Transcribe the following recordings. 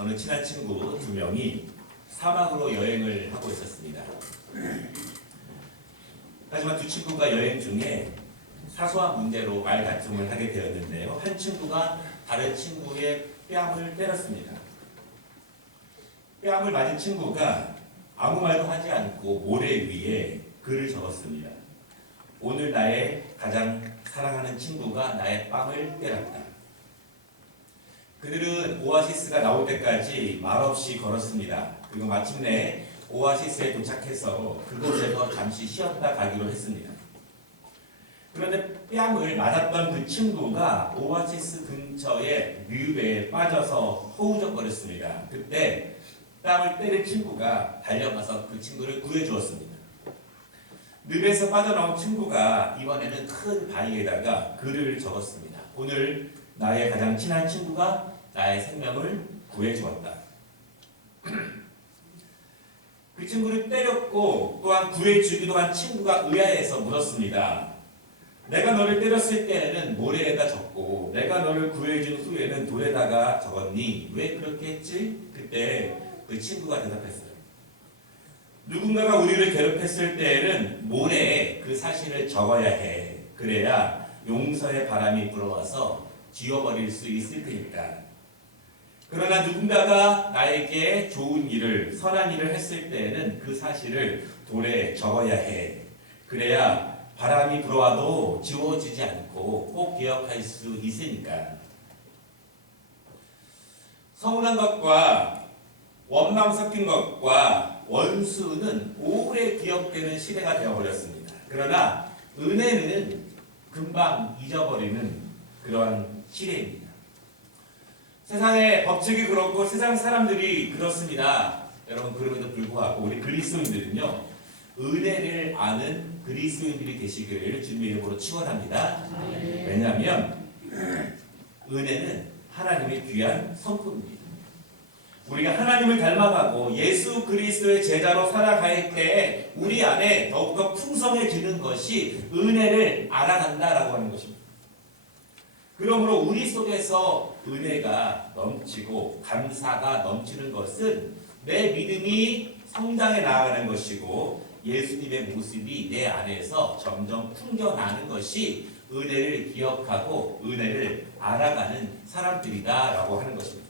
어느 친한 친구 2명이 사막으로 여행을 하고 있었습니다. 하지만 두 친구가 여행 중에 사소한 문제로 말다툼을 하게 되었는데요. 한 친구가 다른 친구의 뺨을 때렸습니다. 뺨을 맞은 친구가 아무 말도 하지 않고 모래 위에 글을 적었습니다. 오늘 나의 가장 사랑하는 친구가 나의 뺨을 때렸다. 그들은 오아시스가 나올 때까지 말없이 걸었습니다. 그리고 마침내 오아시스에 도착해서 그곳에서 잠시 쉬었다 가기로 했습니다. 그런데 뺨을 맞았던 그 친구가 오아시스 근처의 뮤에 빠져서 허우적거렸습니다. 그때 뺨을 때린 친구가 달려가서 그 친구를 구해주었습니다. 늪에서 빠져나온 친구가 이번에는 큰 바위에다가 글을 적었습니다. 오늘 나의 가장 친한 친구가 나의 생명을 구해주었다. 그 친구를 때렸고 또한 구해주기도 한 친구가 의아해서 물었습니다. 내가 너를 때렸을 때에는 모래에다 적고 내가 너를 구해준 후에는 돌에다가 적었니? 왜 그렇게 했지? 그때 그 친구가 대답했어요. 누군가가 우리를 괴롭혔을 때에는 모래에 그 사실을 적어야 해. 그래야 용서의 바람이 불어와서 지워버릴 수 있을 테니까. 그러나 누군가가 나에게 좋은 일을, 선한 일을 했을 때에는 그 사실을 돌에 적어야 해. 그래야 바람이 불어와도 지워지지 않고 꼭 기억할 수 있으니까. 서운한 것과 원망 섞인 것과 원수는 오래 기억되는 시대가 되어버렸습니다. 그러나 은혜는 금방 잊어버리는 그러한 시대입니다. 세상의 법칙이 그렇고 세상 사람들이 그렇습니다. 여러분, 그럼에도 불구하고 우리 그리스도인들은요, 은혜를 아는 그리스도인들이 되시기를 주님의 이름으로 축원합니다. 왜냐하면 은혜는 하나님의 귀한 성품입니다. 우리가 하나님을 닮아가고 예수 그리스도의 제자로 살아갈 때 우리 안에 더욱더 풍성해지는 것이 은혜를 알아간다라고 하는 것입니다. 그러므로 우리 속에서 은혜가 넘치고 감사가 넘치는 것은 내 믿음이 성장해 나아가는 것이고 예수님의 모습이 내 안에서 점점 풍겨나는 것이 은혜를 기억하고 은혜를 알아가는 사람들이다라고 하는 것입니다.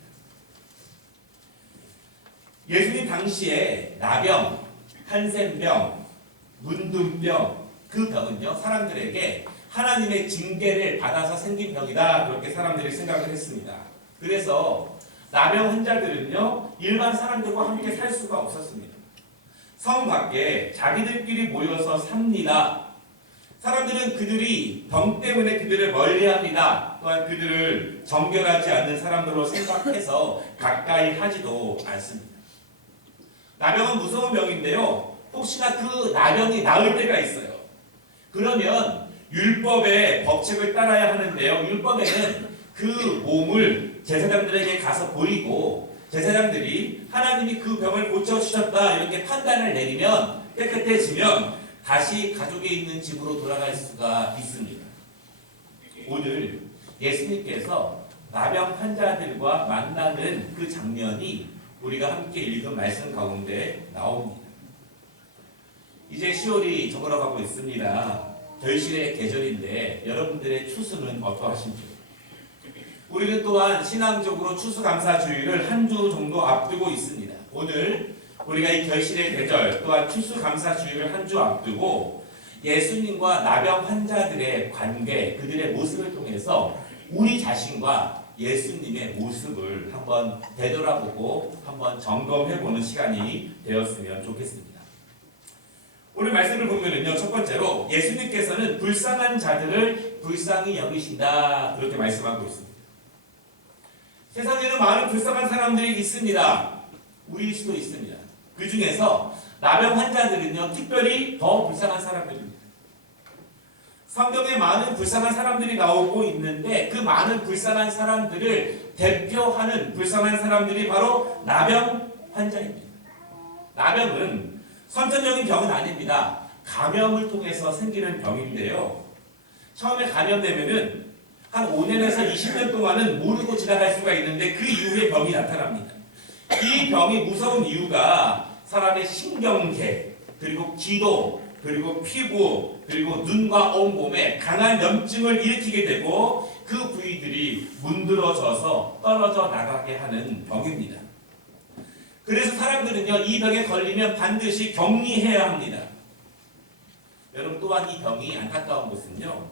예수님 당시에 나병, 한센병, 문둥병, 그 병은요 사람들에게 하나님의 징계를 받아서 생긴 병이다, 그렇게 사람들이 생각을 했습니다. 그래서 나병 환자들은요 일반 사람들과 함께 살 수가 없었습니다. 성 밖에 자기들끼리 모여서 삽니다. 사람들은 그들이 병 때문에 그들을 멀리합니다. 또한 그들을 정결하지 않는 사람들로 생각해서 가까이 하지도 않습니다. 나병은 무서운 병인데요, 혹시나 그 나병이 나을 때가 있어요. 그러면 율법의 법칙을 따라야 하는데요, 율법에는 그 몸을 제사장들에게 가서 보이고 제사장들이 하나님이 그 병을 고쳐주셨다 이렇게 판단을 내리면, 깨끗해지면 다시 가족에 있는 집으로 돌아갈 수가 있습니다. 오늘 예수님께서 나병 환자들과 만나는 그 장면이 우리가 함께 읽은 말씀 가운데 나옵니다. 이제 10월이 저물어가고 있습니다. 결실의 계절인데 여러분들의 추수는 어떠하신지요? 우리는 또한 신앙적으로 추수감사주의를 한 주 정도 앞두고 있습니다. 오늘 우리가 이 결실의 계절 또한 추수감사주의를 한 주 앞두고 예수님과 나병 환자들의 관계, 그들의 모습을 통해서 우리 자신과 예수님의 모습을 한번 되돌아보고 한번 점검해보는 시간이 되었으면 좋겠습니다. 오늘 말씀을 보면은요, 첫 번째로 예수님께서는 불쌍한 자들을 불쌍히 여기신다, 그렇게 말씀하고 있습니다. 세상에는 많은 불쌍한 사람들이 있습니다. 우리 수도 있습니다. 그 중에서 나병 환자들은요 특별히 더 불쌍한 사람들입니다. 성경에 많은 불쌍한 사람들이 나오고 있는데 그 많은 불쌍한 사람들을 대표하는 불쌍한 사람들이 바로 나병 환자입니다. 나병은 선천적인 병은 아닙니다. 감염을 통해서 생기는 병인데요, 처음에 감염되면은 한 5년에서 20년 동안은 모르고 지나갈 수가 있는데 그 이후에 병이 나타납니다. 이 병이 무서운 이유가 사람의 신경계, 그리고 기도, 그리고 피부, 그리고 눈과 온몸에 강한 염증을 일으키게 되고 그 부위들이 문드러져서 떨어져 나가게 하는 병입니다. 그래서 사람들은요, 이 병에 걸리면 반드시 격리해야 합니다. 여러분, 또한 이 병이 안타까운 것은요,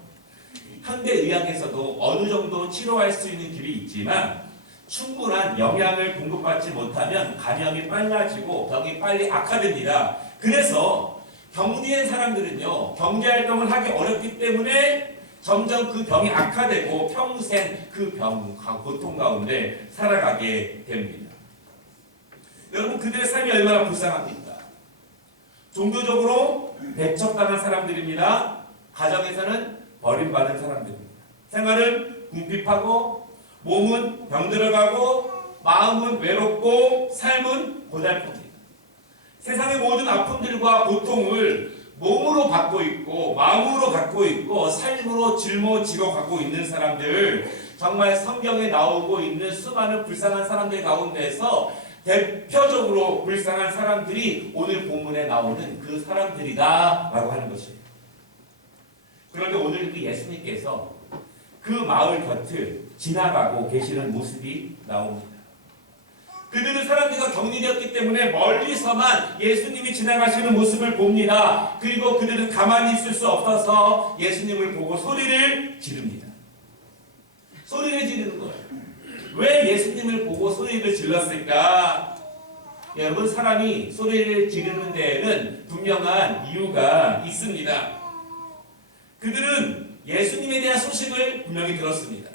현대의학에서도 어느 정도 치료할 수 있는 길이 있지만 충분한 영양을 공급받지 못하면 감염이 빨라지고 병이 빨리 악화됩니다. 그래서 격리된 사람들은요, 경제활동을 하기 어렵기 때문에 점점 그 병이 악화되고 평생 그 병, 고통 가운데 살아가게 됩니다. 여러분, 그들의 삶이 얼마나 불쌍합니까? 종교적으로 배척당한 사람들입니다. 가정에서는 버림받은 사람들입니다. 생활은 궁핍하고 몸은 병들어가고 마음은 외롭고 삶은 고달픕니다. 세상의 모든 아픔들과 고통을 몸으로 받고 있고 마음으로 갖고 있고 삶으로 짊어지고 갖고 있는 사람들, 정말 성경에 나오고 있는 수많은 불쌍한 사람들 가운데서 대표적으로 불쌍한 사람들이 오늘 본문에 나오는 그 사람들이다 라고 하는 것이에요. 그런데 오늘 그 예수님께서 그 마을 곁을 지나가고 계시는 모습이 나옵니다. 그들은 사람들과 격리되었기 때문에 멀리서만 예수님이 지나가시는 모습을 봅니다. 그리고 그들은 가만히 있을 수 없어서 예수님을 보고 소리를 지릅니다. 소리를 지르는 거예요. 왜 예수님을 보고 소리를 질렀을까? 여러분, 사람이 소리를 지르는 데에는 분명한 이유가 있습니다. 그들은 예수님에 대한 소식을 분명히 들었습니다.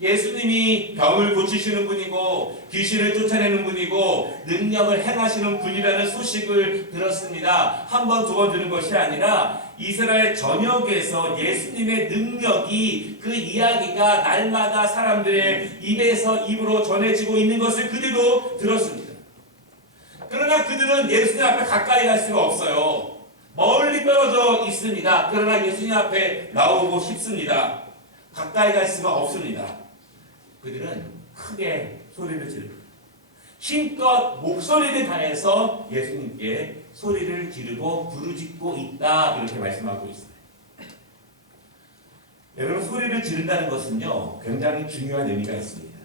예수님이 병을 고치시는 분이고 귀신을 쫓아내는 분이고 능력을 행하시는 분이라는 소식을 들었습니다. 한 번, 두 번 들은 것이 아니라 이스라엘 전역에서 예수님의 능력이, 그 이야기가 날마다 사람들의 입에서 입으로 전해지고 있는 것을 그들도 들었습니다. 그러나 그들은 예수님 앞에 가까이 갈 수가 없어요. 멀리 떨어져 있습니다. 그러나 예수님 앞에 나오고 싶습니다. 가까이 갈 수가 없습니다. 그들은 크게 소리를 지르고 힘껏 목소리를 다해서 예수님께 소리를 지르고 부르짖고 있다, 이렇게 말씀하고 있어요. 여러분, 소리를 지른다는 것은요, 굉장히 중요한 의미가 있습니다.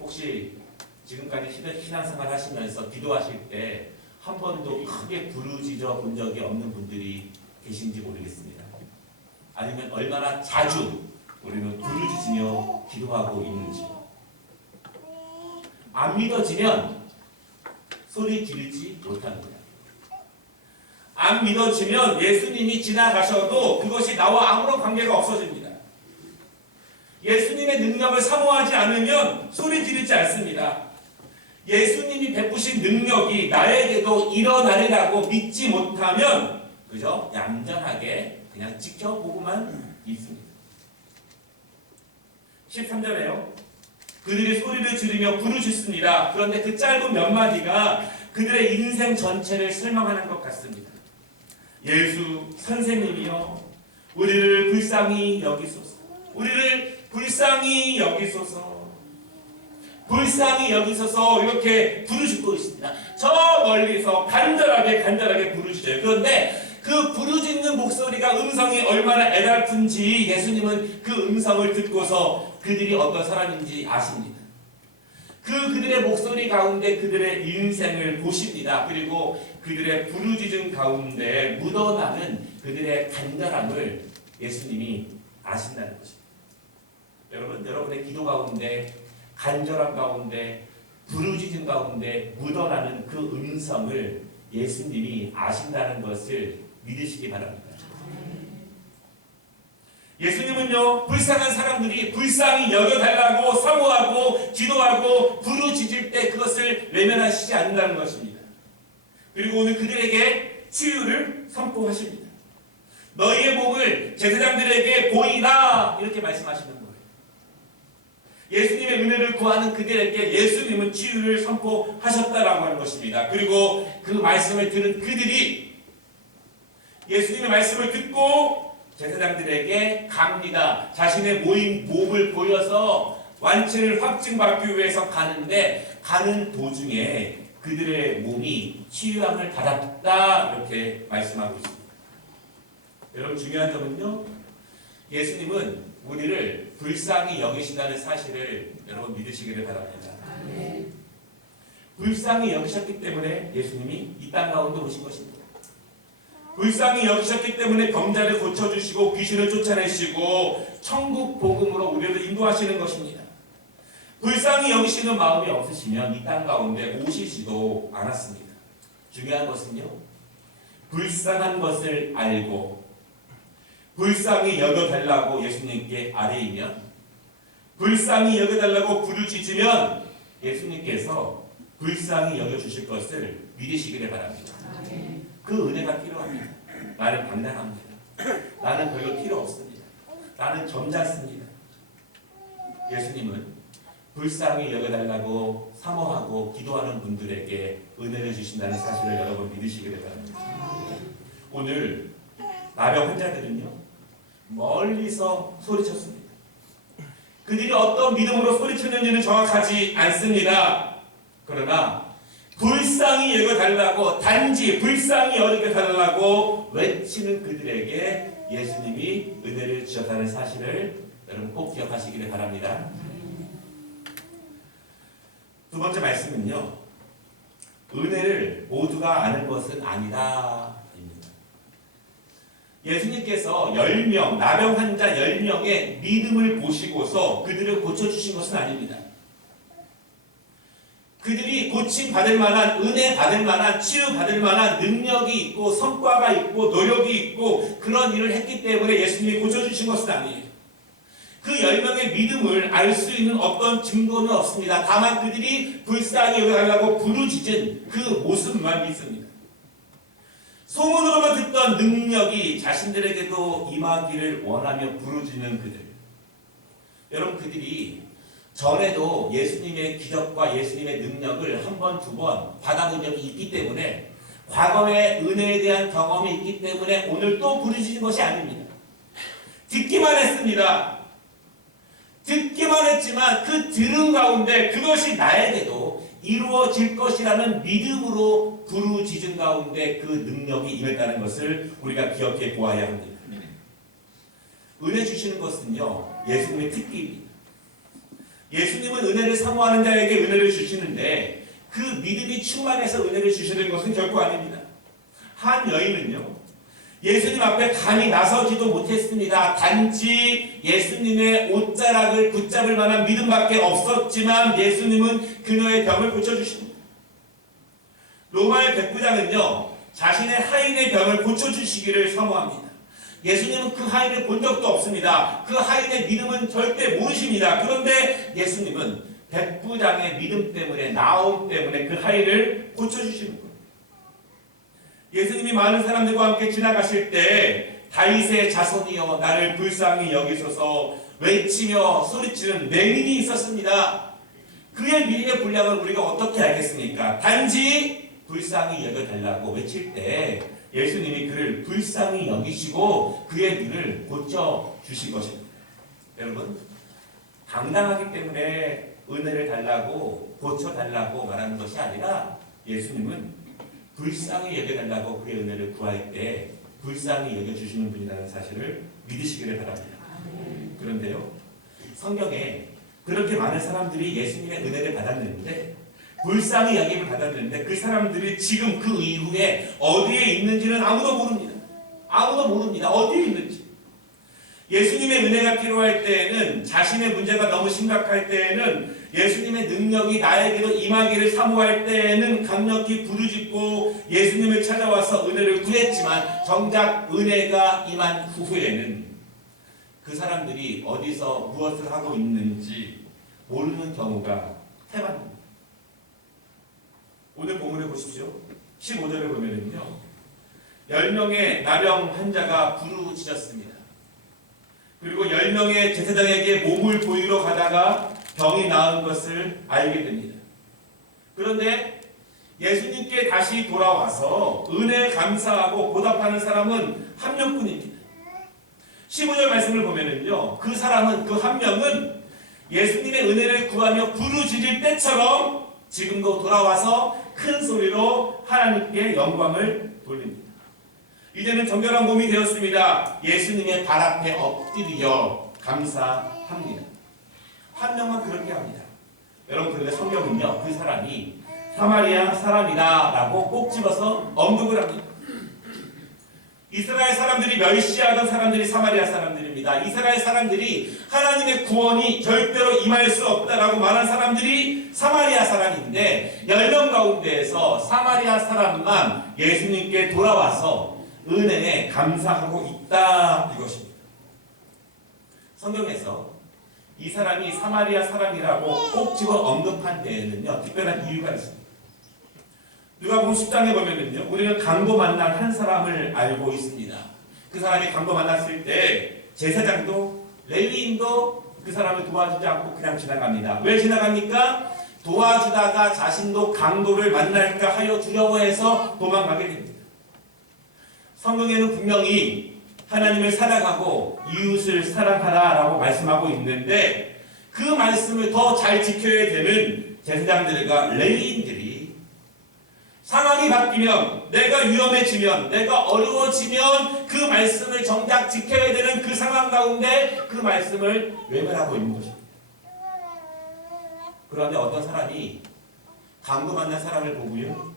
혹시 지금까지 신앙생활 하시면서 기도하실 때 한 번도 크게 부르짖어 본 적이 없는 분들이 계신지 모르겠습니다. 아니면 얼마나 자주 우리는 부르짖으며 기도하고 있는지. 안 믿어지면 소리 지르지 못합니다. 안 믿어지면 예수님이 지나가셔도 그것이 나와 아무런 관계가 없어집니다. 예수님의 능력을 사모하지 않으면 소리 지르지 않습니다. 예수님이 베푸신 능력이 나에게도 일어나리라고 믿지 못하면 그저 얌전하게 그냥 지켜보고만 있습니다. 13절에요. 그들이 소리를 지르며 부르짖습니다. 그런데 그 짧은 몇 마디가 그들의 인생 전체를 설명하는 것 같습니다. 예수 선생님이여, 우리를 불쌍히 여기소서. 우리를 불쌍히 여기소서. 불쌍히 여기소서, 이렇게 부르짖고 있습니다. 저 멀리서 간절하게 부르짖어요. 그런데 그 부르짖는 목소리가, 음성이 얼마나 애달픈지 예수님은 그 음성을 듣고서 그들이 어떤 사람인지 아십니다. 그들의 목소리 가운데 그들의 인생을 보십니다. 그리고 그들의 부르짖음 가운데 묻어나는 그들의 간절함을 예수님이 아신다는 것입니다. 여러분, 여러분의 기도 가운데, 간절함 가운데, 부르짖음 가운데 묻어나는 그 음성을 예수님이 아신다는 것을 믿으시기 바랍니다. 예수님은요, 불쌍한 사람들이 불쌍히 여겨달라고 사모하고 기도하고 부르짖을 때 그것을 외면하시지 않는다는 것입니다. 그리고 오늘 그들에게 치유를 선포하십니다. 너희의 몸을 제사장들에게 보이라, 이렇게 말씀하시는 거예요. 예수님의 은혜를 구하는 그들에게 예수님은 치유를 선포하셨다라고 하는 것입니다. 그리고 그 말씀을 들은 그들이 예수님의 말씀을 듣고 제사장들에게 갑니다. 자신의 몸을 보여서 완치를 확증받기 위해서 가는 도중에 그들의 몸이 치유함을 받았다 이렇게 말씀하고 있습니다. 여러분 중요한 점은요, 예수님은 우리를 불쌍히 여기신다는 사실을 여러분 믿으시기를 바랍니다. 불쌍히 여기셨기 때문에 예수님이 이 땅 가운데 오신 것입니다. 불쌍히 여기셨기 때문에 병자를 고쳐주시고 귀신을 쫓아내시고 천국 복음으로 우리를 인도하시는 것입니다. 불쌍히 여기시는 마음이 없으시면 이 땅 가운데 오시지도 않았습니다. 중요한 것은요, 불쌍한 것을 알고 불쌍히 여겨달라고 예수님께 아뢰이면, 불쌍히 여겨달라고 부르짖으면 예수님께서 불쌍히 여겨주실 것을 믿으시기를 바랍니다. 그 은혜가 필요합니다. 나는 당당합니다. 나는 별로 필요 없습니다. 나는 점잖습니다. 예수님은 불쌍히 여겨달라고 사모하고 기도하는 분들에게 은혜를 주신다는 사실을 여러분 믿으시기를 바랍니다. 오늘 나병 환자들은요, 멀리서 소리쳤습니다. 그들이 어떤 믿음으로 소리쳤는지는 정확하지 않습니다. 그러나 불쌍히 여겨달라고, 단지 불쌍히 여겨달라고 외치는 그들에게 예수님이 은혜를 주셨다는 사실을 여러분 꼭 기억하시기를 바랍니다. 두 번째 말씀은요, 은혜를 모두가 아는 것은 아니다 입니다. 예수님께서 10명, 나병 환자 10명의 믿음을 보시고서 그들을 고쳐주신 것은 아닙니다. 그들이 고침받을 만한, 은혜 받을 만한, 치유받을 만한 능력이 있고 성과가 있고 노력이 있고 그런 일을 했기 때문에 예수님이 고쳐주신 것은 아니에요. 그 10명의 믿음을 알 수 있는 어떤 증거는 없습니다. 다만 그들이 불쌍히 여겨달라고 부르짖은 그 모습만 믿습니다. 소문으로만 듣던 능력이 자신들에게도 임하기를 원하며 부르짖는 그들. 여러분, 그들이 전에도 예수님의 기적과 예수님의 능력을 한 번, 두 번 받아본 적이 있기 때문에, 과거의 은혜에 대한 경험이 있기 때문에 오늘 또 부르짖는 것이 아닙니다. 듣기만 했습니다. 듣기만 했지만 그 들은 가운데 그것이 나에게도 이루어질 것이라는 믿음으로 부르짖은 가운데 그 능력이 임했다는 것을 우리가 기억해 보아야 합니다. 은혜 주시는 것은요, 예수님의 특기입니다. 예수님은 은혜를 사모하는 자에게 은혜를 주시는데 그 믿음이 충만해서 은혜를 주시는 것은 결코 아닙니다. 한 여인은요, 예수님 앞에 감히 나서지도 못했습니다. 단지 예수님의 옷자락을 붙잡을 만한 믿음밖에 없었지만 예수님은 그녀의 병을 고쳐주십니다. 로마의 백부장은요, 자신의 하인의 병을 고쳐주시기를 사모합니다. 예수님은 그 하인을 본 적도 없습니다. 그 하인의 믿음은 절대 모르십니다. 그런데 예수님은 백부장의 믿음 때문에, 나옴 때문에 그 하인을 고쳐주시는 거예요. 예수님이 많은 사람들과 함께 지나가실 때 다윗의 자손이여 나를 불쌍히 여기소서 외치며 소리치는 맹인이 있었습니다. 그의 믿음의 분량을 우리가 어떻게 알겠습니까? 단지 불쌍히 여겨달라고 외칠 때 예수님이 그를 불쌍히 여기시고 그의 눈을 고쳐주신 것입니다. 여러분, 당당하기 때문에 은혜를 달라고 고쳐달라고 말하는 것이 아니라 예수님은 불쌍히 여겨달라고 그의 은혜를 구할 때 불쌍히 여겨주시는 분이라는 사실을 믿으시기를 바랍니다. 그런데요, 성경에 그렇게 많은 사람들이 예수님의 은혜를 받았는데, 불쌍히 여김을 받았는데 그 사람들이 지금 그 이후에 어디에 있는지는 아무도 모릅니다. 아무도 모릅니다. 어디에 있는지. 예수님의 은혜가 필요할 때에는, 자신의 문제가 너무 심각할 때에는, 예수님의 능력이 나에게로 임하기를 사모할 때에는 강력히 부르짖고 예수님을 찾아와서 은혜를 구했지만 정작 은혜가 임한 후에는 그 사람들이 어디서 무엇을 하고 있는지 모르는 경우가 태반입니다. 오늘 본문을 보십시오. 15절을 보면은요, 10명의 나병 환자가 부르짖었습니다. 그리고 10명의 제사장에게 몸을 보이러 가다가 병이 나은 것을 알게 됩니다. 그런데 예수님께 다시 돌아와서 은혜 감사하고 보답하는 사람은 한 명뿐입니다. 15절 말씀을 보면은요, 그 사람은, 그 한 명은 예수님의 은혜를 구하며 부르짖을 때처럼 지금도 돌아와서 큰 소리로 하나님께 영광을 돌립니다. 이제는 정결한 몸이 되었습니다. 예수님의 발 앞에 엎드려 감사합니다. 한 명만 그렇게 합니다. 여러분, 그런데 성경은요, 그 사람이 사마리아 사람이다 라고 꼭 집어서 언급을 합니다. 이스라엘 사람들이 멸시하던 사람들이 사마리아 사람들입니다. 이스라엘 사람들이 하나님의 구원이 절대로 임할 수 없다라고 말한 사람들이 사마리아 사람인데 10명 가운데에서 사마리아 사람만 예수님께 돌아와서 은혜에 감사하고 있다, 이것입니다. 성경에서 이 사람이 사마리아 사람이라고 꼭 집어 언급한 데에는요, 특별한 이유가 있습니다. 누가복음 10장에 보면은요, 우리는 강도 만난 한 사람을 알고 있습니다. 그 사람이 강도 만났을 때 제사장도 레위인도 그 사람을 도와주지 않고 그냥 지나갑니다. 왜 지나갑니까? 도와주다가 자신도 강도를 만날까 하여 두려워해서 도망가게 됩니다. 성경에는 분명히 하나님을 사랑하고 이웃을 사랑하라라고 말씀하고 있는데 그 말씀을 더 잘 지켜야 되는 제사장들과 레위인들이 상황이 바뀌면, 내가 위험해지면, 내가 어려워지면 그 말씀을 정작 지켜야 되는 그 상황 가운데 그 말씀을 외면하고 있는 것입니다. 그런데 어떤 사람이 강도 만난 사람을 보고요,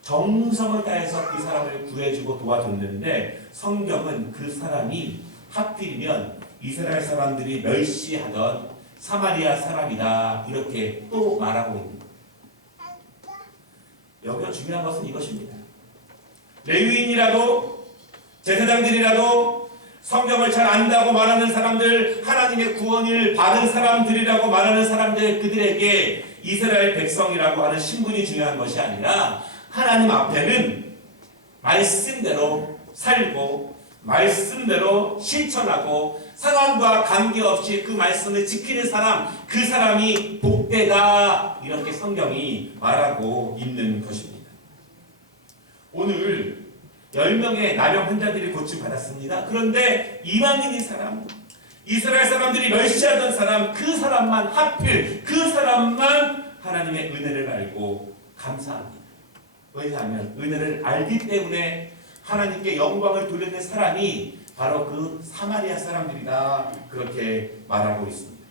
정성을 다해서 그 사람을 구해주고 도와줬는데 성경은 그 사람이 하필이면 이스라엘 사람들이 멸시하던 사마리아 사람이다, 이렇게 또 말하고 있습니다. 여기서 중요한 것은 이것입니다. 레위인이라도 제사장들이라도 성경을 잘 안다고 말하는 사람들, 하나님의 구원을 받은 사람들이라고 말하는 사람들, 그들에게 이스라엘 백성이라고 하는 신분이 중요한 것이 아니라 하나님 앞에는 말씀대로 살고 말씀대로 실천하고 상황과 관계없이 그 말씀을 지키는 사람, 그 사람이 복되다, 이렇게 성경이 말하고 있는 것입니다. 오늘 10명의 나병 환자들이 고침받았습니다. 그런데 이방인인 사람, 이스라엘 사람들이 멸시하던 사람, 그 사람만, 하필 그 사람만 하나님의 은혜를 알고 감사합니다. 왜냐하면 은혜를 알기 때문에 하나님께 영광을 돌리는 사람이 바로 그 사마리아 사람들이다, 그렇게 말하고 있습니다.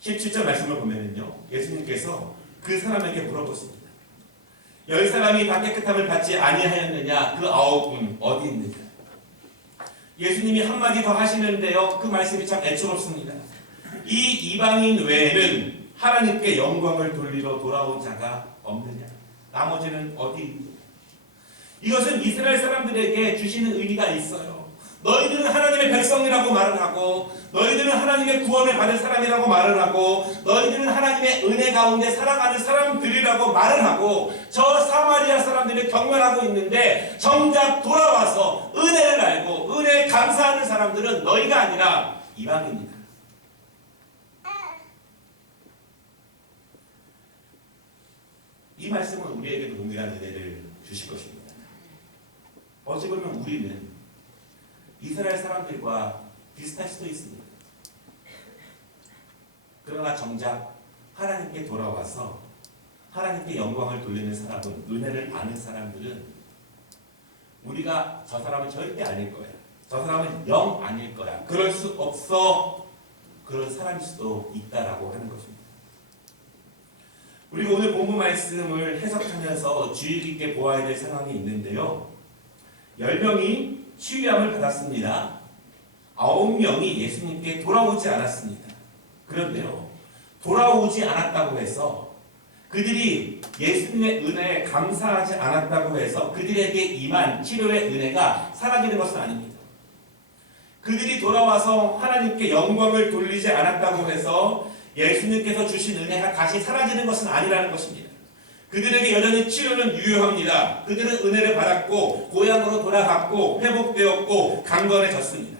17절 말씀을 보면은요, 예수님께서 그 사람에게 물어보십니다. 10사람이 다 깨끗함을 받지 아니하였느냐? 그 9은 어디 있느냐? 예수님이 한마디 더 하시는데요, 그 말씀이 참 애처롭습니다. 이 이방인 외에는 하나님께 영광을 돌리러 돌아온 자가 없느냐? 나머지는 어디 있느냐? 이것은 이스라엘 사람들에게 주시는 의미가 있어요. 너희들은 하나님의 백성이라고 말을 하고, 너희들은 하나님의 구원을 받은 사람이라고 말을 하고, 너희들은 하나님의 은혜 가운데 살아가는 사람들이라고 말을 하고, 저 사마리아 사람들이 경멸하고 있는데 정작 돌아와서 은혜를 알고 은혜에 감사하는 사람들은 너희가 아니라 이방입니다. 이 말씀은 우리에게도 동일한 은혜를 주실 것입니다. 어찌 보면 우리는 이스라엘 사람들과 비슷할 수도 있습니다. 그러나 정작 하나님께 돌아와서 하나님께 영광을 돌리는 사람은, 은혜를 아는 사람들은 우리가 저 사람은 절대 아닐 거야, 저 사람은 영 아닐 거야, 그럴 수 없어, 그런 사람일 수도 있다라고 하는 것입니다. 우리가 오늘 본문 말씀을 해석하면서 주의 깊게 보아야 될 상황이 있는데요, 10명이 치유함을 받았습니다. 9명이 예수님께 돌아오지 않았습니다. 그런데요, 돌아오지 않았다고 해서 그들이 예수님의 은혜에 감사하지 않았다고 해서 그들에게 임한 치료의 은혜가 사라지는 것은 아닙니다. 그들이 돌아와서 하나님께 영광을 돌리지 않았다고 해서 예수님께서 주신 은혜가 다시 사라지는 것은 아니라는 것입니다. 그들에게 여전히 치료는 유효합니다. 그들은 은혜를 받았고 고향으로 돌아갔고 회복되었고 강건해졌습니다.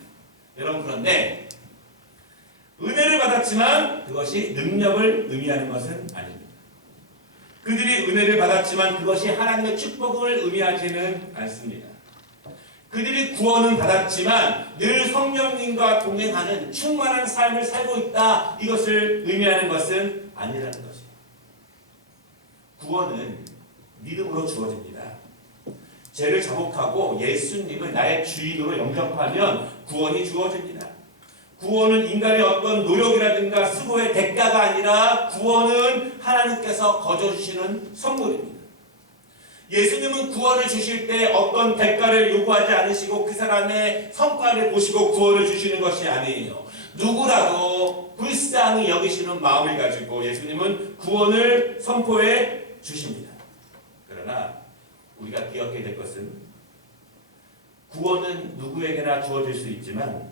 여러분, 그런데 은혜를 받았지만 그것이 능력을 의미하는 것은 아닙니다. 그들이 은혜를 받았지만 그것이 하나님의 축복을 의미하지는 않습니다. 그들이 구원은 받았지만 늘 성령님과 동행하는 충만한 삶을 살고 있다. 이것을 의미하는 것은 아니라는 것입니다. 구원은 믿음으로 주어집니다. 죄를 자복하고 예수님을 나의 주인으로 영접하면 구원이 주어집니다. 구원은 인간의 어떤 노력이라든가 수고의 대가가 아니라 구원은 하나님께서 거저주시는 선물입니다. 예수님은 구원을 주실 때 어떤 대가를 요구하지 않으시고 그 사람의 성과를 보시고 구원을 주시는 것이 아니에요. 누구라도 불쌍히 여기시는 마음을 가지고 예수님은 구원을 선포해 주십니다. 그러나 우리가 기억해야 될 것은 구원은 누구에게나 주어질 수 있지만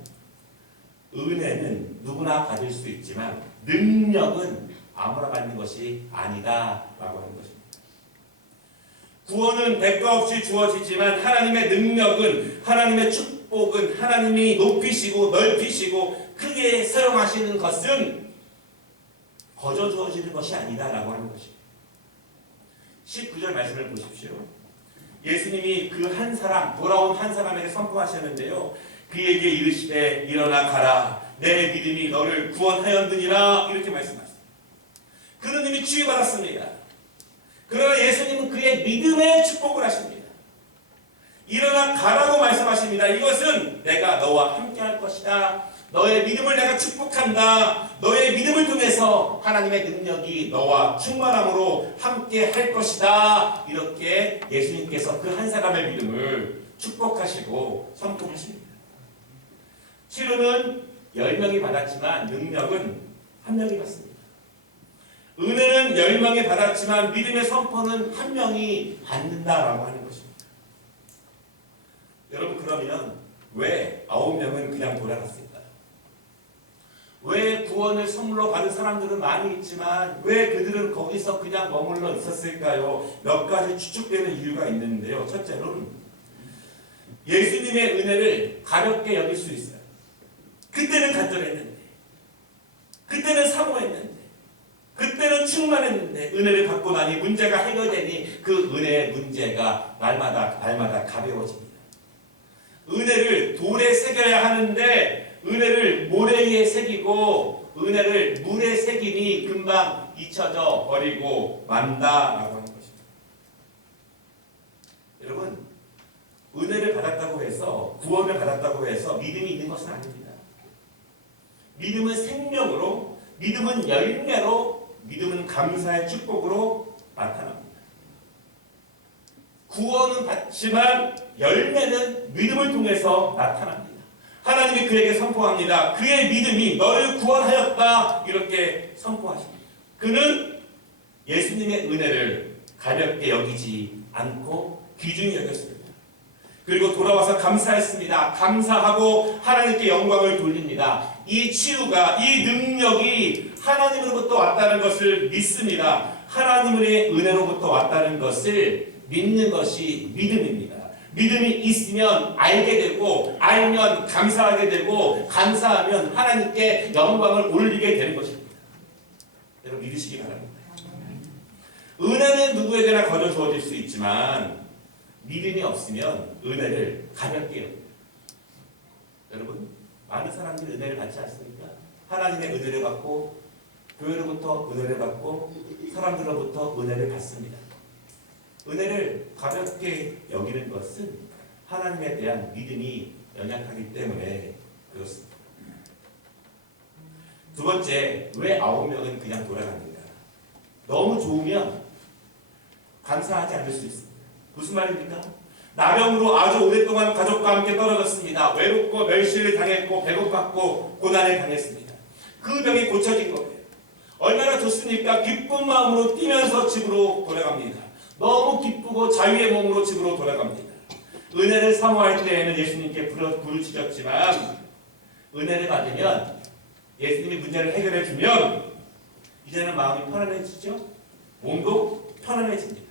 은혜는 누구나 받을 수 있지만 능력은 아무나 받는 것이 아니다라고 하는 것입니다. 구원은 대가 없이 주어지지만 하나님의 능력은, 하나님의 축복은 하나님이 높이시고 넓히시고 크게 사용하시는 것은 거저 주어지는 것이 아니다라고 하는 것입니다. 19절 말씀을 보십시오. 예수님이 그 한 사람, 돌아온 한 사람에게 선포하셨는데요. 그에게 이르시되 일어나 가라. 내 믿음이 너를 구원하였느니라. 이렇게 말씀하셨습니다. 그는 이미 치유받았습니다. 그러나 예수님은 그의 믿음에 축복을 하십니다. 일어나 가라고 말씀하십니다. 이것은 내가 너와 함께 할 것이다. 너의 믿음을 내가 축복한다. 너의 믿음을 통해서 하나님의 능력이 너와 충만함으로 함께 할 것이다. 이렇게 예수님께서 그 한 사람의 믿음을 축복하시고 선포하십니다. 치료는 10명이 받았지만 능력은 1명이 받습니다. 은혜는 10명이 받았지만 믿음의 선포는 1명이 받는다라고 하는 것입니다. 여러분, 그러면 왜 9명은 그냥 돌아갔을까요? 왜 구원을 선물로 받은 사람들은 많이 있지만 왜 그들은 거기서 그냥 머물러 있었을까요? 몇 가지 추측되는 이유가 있는데요. 첫째로는 예수님의 은혜를 가볍게 여길 수 있어요. 그때는 간절했는데, 그때는 사모했는데, 그때는 충만했는데 은혜를 받고 나니 문제가 해결되니 그 은혜의 문제가 날마다 가벼워집니다. 은혜를 돌에 새겨야 하는데 은혜를 모래 위에 새기고 은혜를 물에 새기니 금방 잊혀져 버리고 만다라고 하는 것입니다. 여러분, 은혜를 받았다고 해서, 구원을 받았다고 해서 믿음이 있는 것은 아닙니다. 믿음은 생명으로, 믿음은 열매로, 믿음은 감사의 축복으로 나타납니다. 구원은 받지만 열매는 믿음을 통해서 나타납니다. 하나님이 그에게 선포합니다. 그의 믿음이 너를 구원하였다. 이렇게 선포하십니다. 그는 예수님의 은혜를 가볍게 여기지 않고 귀중히 여겼습니다. 그리고 돌아와서 감사했습니다. 감사하고 하나님께 영광을 돌립니다. 이 치유가, 이 능력이 하나님으로부터 왔다는 것을 믿습니다. 하나님의 은혜로부터 왔다는 것을 믿는 것이 믿음입니다. 믿음이 있으면 알게 되고, 알면 감사하게 되고, 감사하면 하나님께 영광을 올리게 되는 것입니다. 여러분, 믿으시기 바랍니다. 은혜는 누구에게나 거저 주어질 수 있지만 믿음이 없으면 은혜를 가볍게 여깁니다. 여러분, 많은 사람들이 은혜를 받지 않습니까? 하나님의 은혜를 받고, 교회로부터 은혜를 받고, 사람들로부터 은혜를 받습니다. 은혜를 가볍게 여기는 것은 하나님에 대한 믿음이 연약하기 때문에 그렇습니다. 두 번째, 왜 9명은 그냥 돌아갑니까? 너무 좋으면 감사하지 않을 수 있습니다. 무슨 말입니까? 나병으로 아주 오랫동안 가족과 함께 떨어졌습니다. 외롭고 멸시를 당했고 배고팠고 고난을 당했습니다. 그 병이 고쳐진 거예요. 얼마나 좋습니까? 기쁜 마음으로 뛰면서 집으로 돌아갑니다. 너무 기쁘고 자유의 몸으로 집으로 돌아갑니다. 은혜를 사모할 때에는 예수님께 부르짖었지만 은혜를 받으면, 예수님이 문제를 해결해 주면 이제는 마음이 편안해지죠. 몸도 편안해집니다.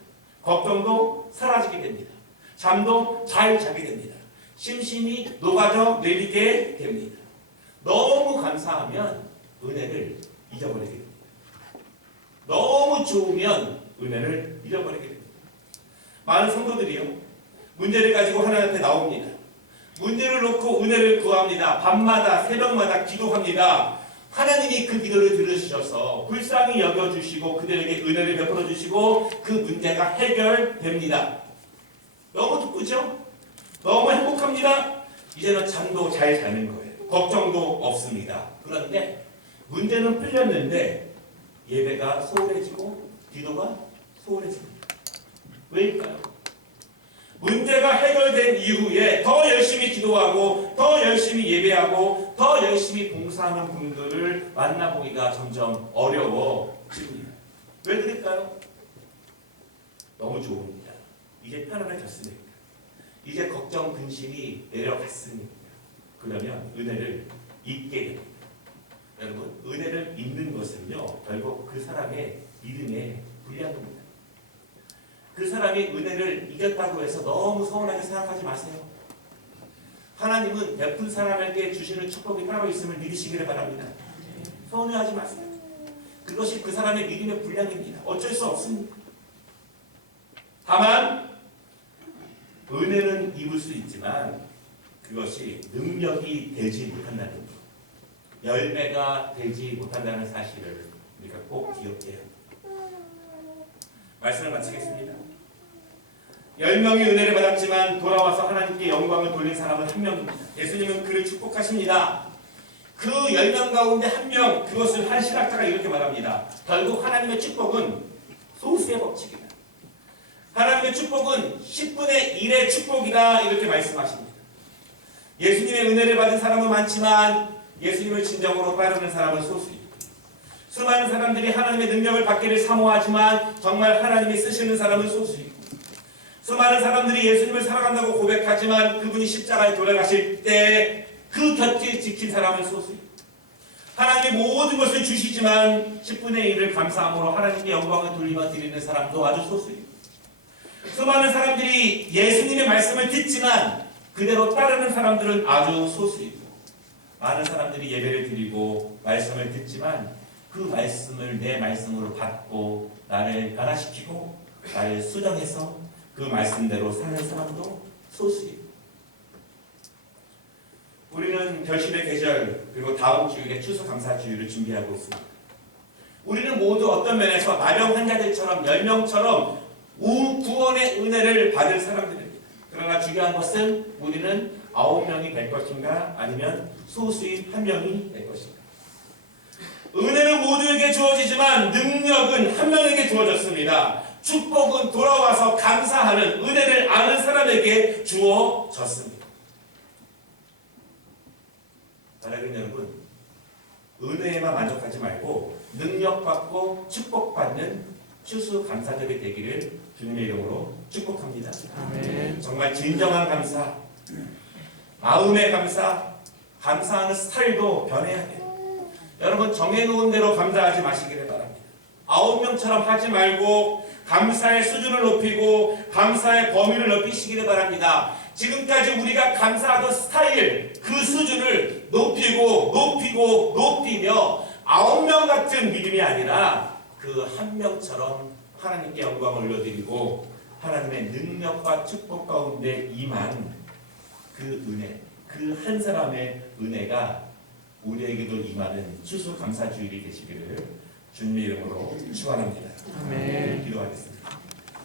걱정도 사라지게 됩니다. 잠도 잘 자게 됩니다. 심신이 녹아져 내리게 됩니다. 너무 감사하면 은혜를 잊어버리게 됩니다. 너무 좋으면 은혜를 잊어버리게 됩니다. 많은 성도들이요, 문제를 가지고 하나님 앞에 나옵니다. 문제를 놓고 은혜를 구합니다. 밤마다 새벽마다 기도합니다. 하나님이 그 기도를 들으셔서 불쌍히 여겨주시고 그들에게 은혜를 베풀어 주시고 그 문제가 해결됩니다. 너무 기쁘죠? 너무 행복합니다. 이제는 잠도 잘 자는 거예요. 걱정도 없습니다. 그런데 문제는 풀렸는데 예배가 소홀해지고 기도가 소홀해집니다. 왜일까요? 문제가 해결된 이후에 더 열심히 기도하고 더 열심히 예배하고 더 열심히 봉사하는 분들을 만나보기가 점점 어려워집니다. 왜 그럴까요? 너무 좋습니다. 이제 편안해졌으니까. 이제 걱정 근심이 내려갔으니까. 그러면 은혜를 잊게 됩니다. 여러분, 은혜를 잊는 것은요 결국 그 사람의 믿음에 불리합니다. 그 사람이 은혜를 이겼다고 해서 너무 서운하게 생각하지 마세요. 하나님은 베푼 사람에게 주시는 축복이 따로 있음을 믿으시기를 바랍니다. 서운해하지 마세요. 그것이 그 사람의 믿음의 분량입니다. 어쩔 수 없습니다. 다만 은혜는 입을 수 있지만 그것이 능력이 되지 못한다는 것, 열매가 되지 못한다는 사실을 우리가 꼭 기억해야 합니다. 말씀을 마치겠습니다. 10명이 은혜를 받았지만 돌아와서 하나님께 영광을 돌린 사람은 한 명입니다. 예수님은 그를 축복하십니다. 그 10명 가운데 한 명, 그것을 한 신학자가 이렇게 말합니다. 결국 하나님의 축복은 소수의 법칙이다. 하나님의 축복은 10분의 1의 축복이다. 이렇게 말씀하십니다. 예수님의 은혜를 받은 사람은 많지만 예수님을 진정으로 따르는 사람은 소수입니다. 수많은 사람들이 하나님의 능력을 받기를 사모하지만 정말 하나님이 쓰시는 사람은 소수입니다. 수많은 사람들이 예수님을 사랑한다고 고백하지만 그분이 십자가에 돌아가실 때 그 곁에 지킨 사람은 소수입니다. 하나님이 모든 것을 주시지만 10분의 1을 감사함으로 하나님께 영광을 돌리며 드리는 사람도 아주 소수입니다. 수많은 사람들이 예수님의 말씀을 듣지만 그대로 따르는 사람들은 아주 소수이고, 많은 사람들이 예배를 드리고 말씀을 듣지만 그 말씀을 내 말씀으로 받고 나를 변화시키고 나를 수정해서 그 말씀대로 사는 사람도 소수입니다. 우리는 결실의 계절 그리고 다음 주일에 추수감사주일을 준비하고 있습니다. 우리는 모두 어떤 면에서 나병 환자들처럼 10명처럼 구원의 은혜를 받을 사람들입니다. 그러나 중요한 것은 우리는 9명이 될 것인가 아니면 소수인 1명이 될 것인가. 은혜는 모두에게 주어지지만 능력은 한 명에게 주어졌습니다. 축복은 돌아와서 감사하는 은혜를 아는 사람에게 주어졌습니다. 사랑하는 여러분, 은혜에만 만족하지 말고 능력받고 축복받는 추수감사절이 되기를 주님의 이름으로 축복합니다. 아멘. 정말 진정한 감사, 마음의 감사, 감사하는 스타일도 변해야 돼요. 여러분, 정해놓은 대로 감사하지 마시기를 바랍니다. 9명처럼 하지 말고 감사의 수준을 높이고 감사의 범위를 넓히시기를 바랍니다. 지금까지 우리가 감사하던 스타일, 그 수준을 높이며 9명 같은 믿음이 아니라 그 한 명처럼 하나님께 영광을 올려드리고 하나님의 능력과 축복 가운데 임한 그 은혜, 그 한 사람의 은혜가 우리에게도 임하는 추수감사주일이 되시기를 주님의 이름으로 축원합니다. 아멘. 기도하겠습니다.